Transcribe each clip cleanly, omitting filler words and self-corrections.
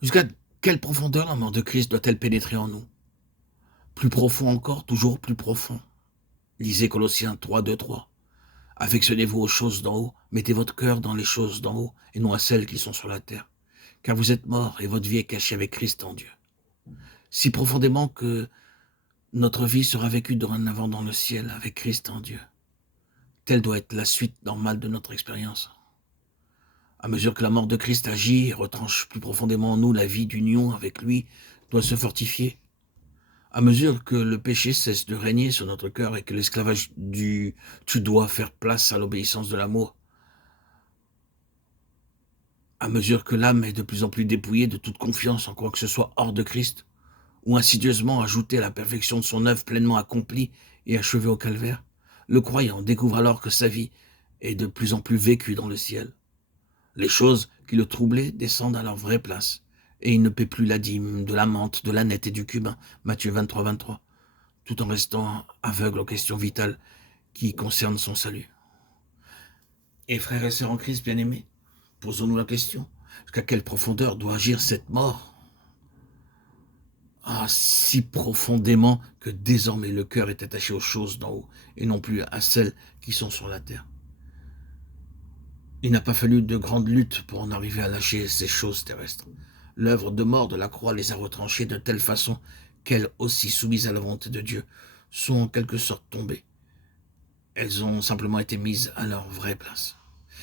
Jusqu'à quelle profondeur la mort de Christ doit-elle pénétrer en nous? Plus profond encore, toujours plus profond. Lisez Colossiens 3, 2, 3. Affectionnez-vous aux choses d'en haut, mettez votre cœur dans les choses d'en haut, et non à celles qui sont sur la terre. Car vous êtes morts, et votre vie est cachée avec Christ en Dieu. Si profondément que notre vie sera vécue dorénavant dans le ciel, avec Christ en Dieu. Telle doit être la suite normale de notre expérience. À mesure que la mort de Christ agit et retranche plus profondément en nous, la vie d'union avec lui doit se fortifier. À mesure que le péché cesse de régner sur notre cœur et que l'esclavage du tu dois faire place à l'obéissance de l'amour, à mesure que l'âme est de plus en plus dépouillée de toute confiance en quoi que ce soit hors de Christ, ou insidieusement ajoutée à la perfection de son œuvre pleinement accomplie et achevée au calvaire, le croyant découvre alors que sa vie est de plus en plus vécue dans le ciel. Les choses qui le troublaient descendent à leur vraie place, et il ne paie plus la dîme, de la menthe, de l'ânette et du cubain, Matthieu 23, 23, tout en restant aveugle aux questions vitales qui concernent son salut. Et frères et sœurs en Christ bien-aimés, posons-nous la question, jusqu'à quelle profondeur doit agir cette mort? Ah, si profondément que désormais le cœur est attaché aux choses d'en haut, et non plus à celles qui sont sur la terre. Il n'a pas fallu de grandes luttes pour en arriver à lâcher ces choses terrestres. L'œuvre de mort de la croix les a retranchées de telle façon qu'elles, aussi soumises à la volonté de Dieu, sont en quelque sorte tombées. Elles ont simplement été mises à leur vraie place.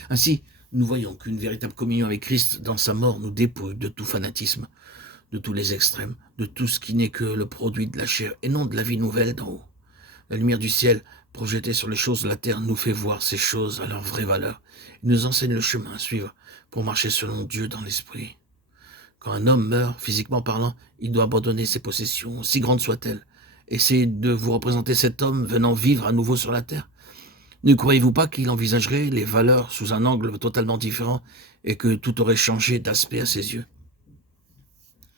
Ainsi, nous voyons qu'une véritable communion avec Christ dans sa mort nous dépouille de tout fanatisme, de tous les extrêmes, de tout ce qui n'est que le produit de la chair et non de la vie nouvelle d'en haut. La lumière du ciel, projetée sur les choses de la terre, nous fait voir ces choses à leur vraie valeur. Il nous enseigne le chemin à suivre pour marcher selon Dieu dans l'esprit. Quand un homme meurt, physiquement parlant, il doit abandonner ses possessions, si grandes soient-elles. Essayez de vous représenter cet homme venant vivre à nouveau sur la terre. Ne croyez-vous pas qu'il envisagerait les valeurs sous un angle totalement différent et que tout aurait changé d'aspect à ses yeux?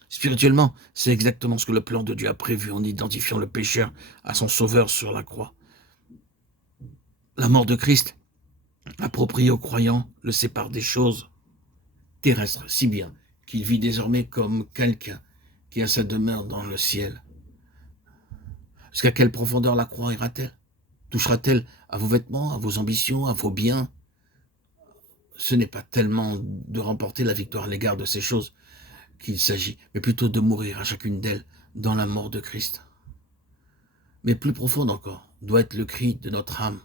Spirituellement, c'est exactement ce que le plan de Dieu a prévu en identifiant le pécheur à son sauveur sur la croix. La mort de Christ, appropriée aux croyants, le sépare des choses terrestres, si bien qu'il vit désormais comme quelqu'un qui a sa demeure dans le ciel. Jusqu'à quelle profondeur la croix ira-t-elle? Touchera-t-elle à vos vêtements, à vos ambitions, à vos biens? Ce n'est pas tellement de remporter la victoire à l'égard de ces choses qu'il s'agit, mais plutôt de mourir à chacune d'elles dans la mort de Christ. Mais plus profonde encore doit être le cri de notre âme.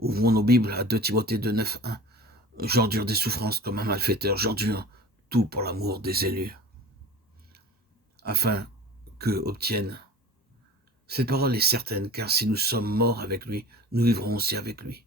Ouvrons nos Bibles à 2 Timothée 2, 9, 1. J'endure des souffrances comme un malfaiteur, j'endure tout pour l'amour des élus, afin qu'eux obtiennent. Cette parole est certaine, car si nous sommes morts avec lui, nous vivrons aussi avec lui.